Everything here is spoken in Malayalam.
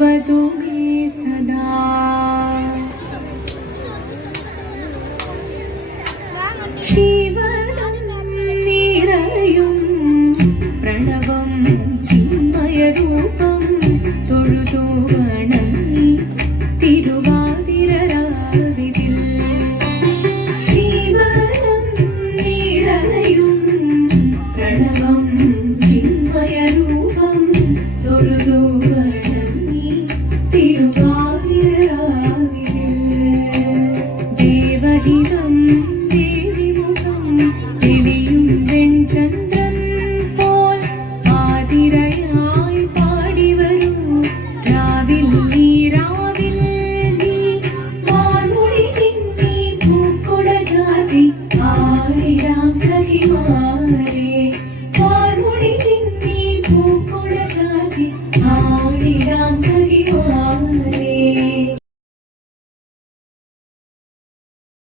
കാത്തുവതുമേ സദാ. ശിവനം നിറയും പ്രണവം ചിന്മയരൂപം തൊഴുതു വണങ്ങി തിരുവാതിരരാവിതിൽ. ശിവനം നിറയും പ്രണവം ചിന്മയരൂപം തൊഴുതു വണങ്ങി തിരുവാതിരരാവിതിൽ. ദേവഹിതം ദേവിമുഖം തെളിയും വെൺചന്ദ്രൻ പോൽ ആതിരയായി പാടിവരൂ രാവിൽ